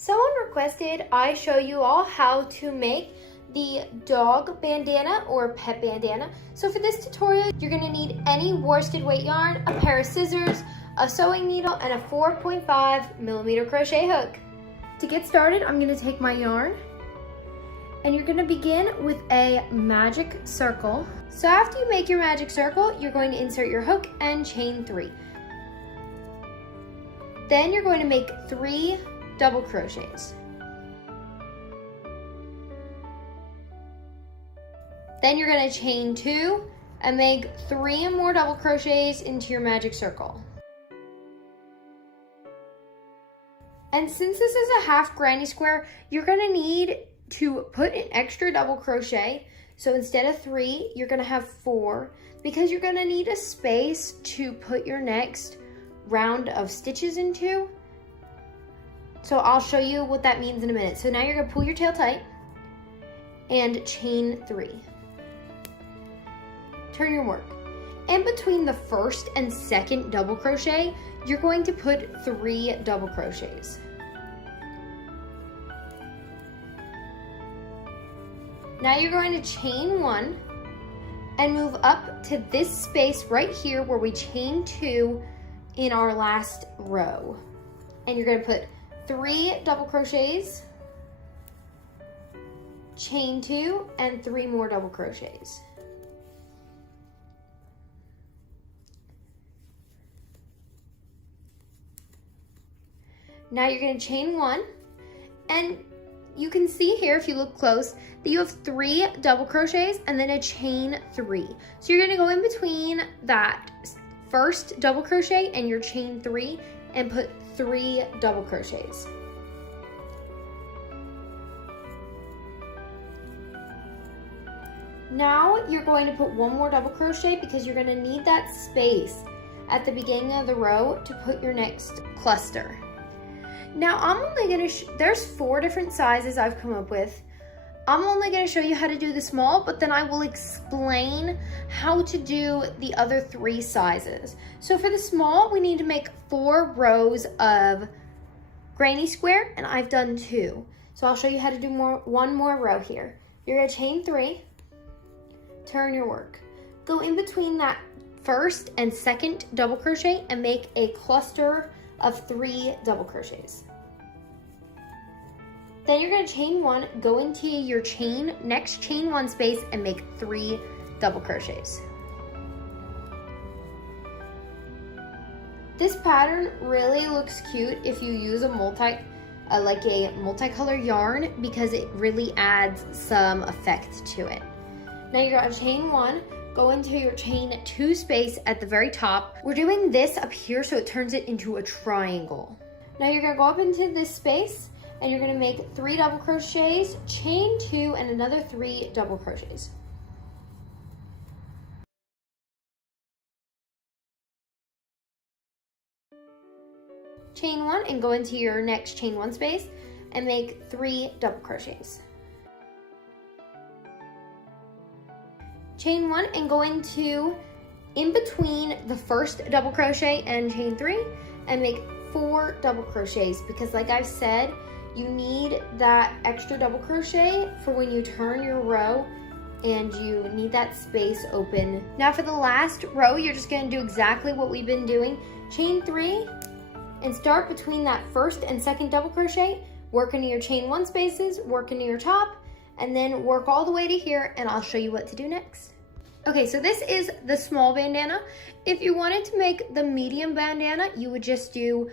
Someone requested I show you all how to make the dog bandana or pet bandana. So for this tutorial, you're gonna need any worsted weight yarn, a pair of scissors, a sewing needle, and a 4.5mm crochet hook. To get started, I'm gonna take my yarn and you're gonna begin with a magic circle. So after you make your magic circle, you're going to insert your hook and chain 3. Then you're going to make 3 double crochets. Then you're going to chain 2 and make 3 more double crochets into your magic circle. And since this is a half granny square, you're going to need to put an extra double crochet. So instead of 3, you're going to have 4 because you're going to need a space to put your next round of stitches into. So I'll show you what that means in a minute. So now you're gonna pull your tail tight and chain 3. Turn your work. In between the first and second double crochet, you're going to put 3 double crochets. Now you're going to chain 1 and move up to this space right here where we chain 2 in our last row. And you're going to put 3 double crochets, chain 2, and 3 more double crochets. Now you're going to chain 1, and you can see here if you look close that you have 3 double crochets and then a chain 3. So you're going to go in between that first double crochet and your chain 3 and put 3 double crochets. Now you're going to put 1 more double crochet because you're going to need that space at the beginning of the row to put your next cluster. Now I'm only going to, there's 4 different sizes I've come up with. I'm only going to show you how to do the small, but then I will explain how to do the other 3 sizes. So for the small, we need to make 4 rows of granny square, and I've done 2. So I'll show you how to do 1 more row here. You're going to chain 3, turn your work. Go in between that first and second double crochet and make a cluster of 3 double crochets. Then you're going to chain 1, go into your next chain 1 space and make 3 double crochets. This pattern really looks cute if you use a multicolor yarn because it really adds some effect to it. Now you're going to chain 1, go into your chain 2 space at the very top. We're doing this up here so it turns it into a triangle. Now you're going to go up into this space and you're going to make 3 double crochets, chain 2, and another 3 double crochets. Chain 1 and go into your next chain 1 space and make 3 double crochets. Chain 1 and go into in between the first double crochet and chain 3 and make 4 double crochets because like I've said, you need that extra double crochet for when you turn your row and you need that space open. Now for the last row, you're just going to do exactly what we've been doing. Chain 3 and start between that first and second double crochet, work into your chain 1 spaces, work into your top, and then work all the way to here and I'll show you what to do next. Okay, so this is the small bandana. If you wanted to make the medium bandana, you would just do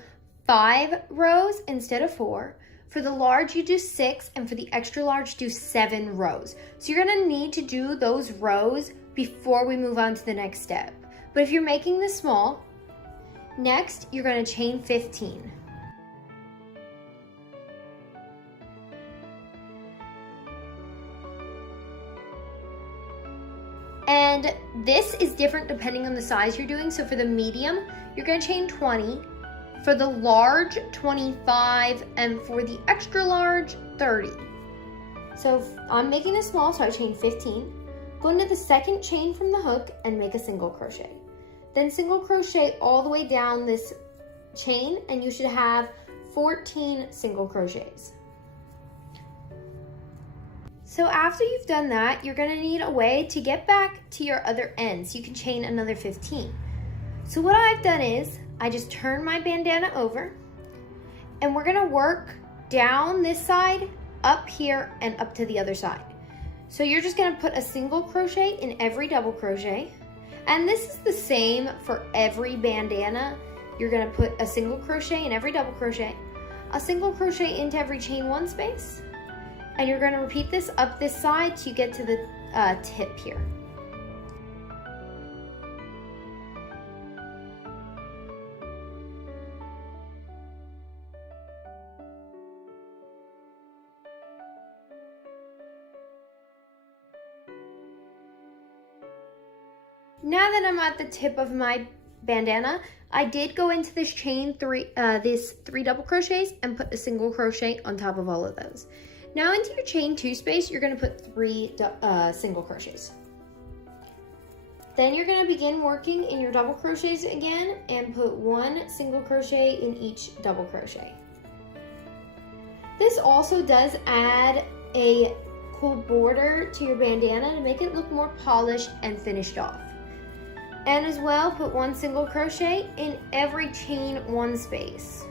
5 rows instead of 4. For the large, you do 6, and for the extra large, do 7 rows. So you're gonna need to do those rows before we move on to the next step. But if you're making the small, next, you're gonna chain 15. And this is different depending on the size you're doing. So for the medium, you're gonna chain 20. For the large, 25, and for the extra large, 30. So I'm making a small, so I chain 15. Go into the second chain from the hook and make a single crochet. Then single crochet all the way down this chain, and you should have 14 single crochets. So after you've done that, you're gonna need a way to get back to your other end so you can chain another 15. So what I've done is, I just turn my bandana over and we're gonna work down this side, up here, and up to the other side. So you're just gonna put a single crochet in every double crochet. And this is the same for every bandana. You're gonna put a single crochet in every double crochet, a single crochet into every chain one space, and you're gonna repeat this up this side till you get to the tip here. Now that I'm at the tip of my bandana, I did go into this three double crochets and put a single crochet on top of all of those. Now into your chain two space, you're gonna put 3 single crochets. Then you're gonna begin working in your double crochets again and put 1 single crochet in each double crochet. This also does add a cool border to your bandana to make it look more polished and finished off. And as well, put 1 single crochet in every chain one space.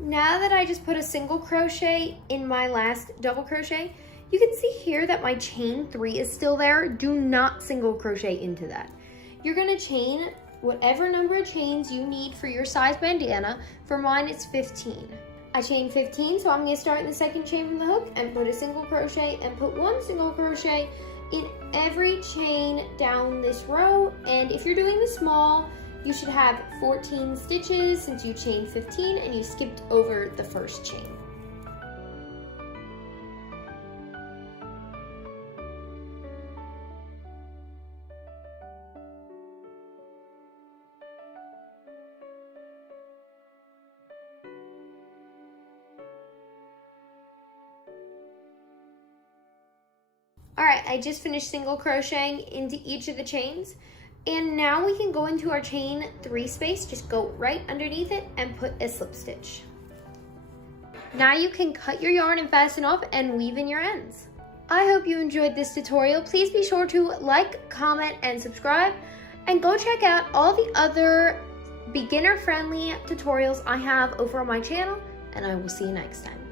Now that I just put a single crochet in my last double crochet, you can see here that my chain 3 is still there. Do not single crochet into that. You're gonna chain whatever number of chains you need for your size bandana. For mine, it's 15. I chained 15, so I'm gonna start in the second chain from the hook and put a single crochet and put 1 single crochet in every chain down this row. And if you're doing the small, you should have 14 stitches since you chained 15 and you skipped over the first chain. All right, I just finished single crocheting into each of the chains. And now we can go into our chain 3 space, just go right underneath it and put a slip stitch. Now you can cut your yarn and fasten off and weave in your ends. I hope you enjoyed this tutorial. Please be sure to like, comment, and subscribe. And go check out all the other beginner-friendly tutorials I have over on my channel. And I will see you next time.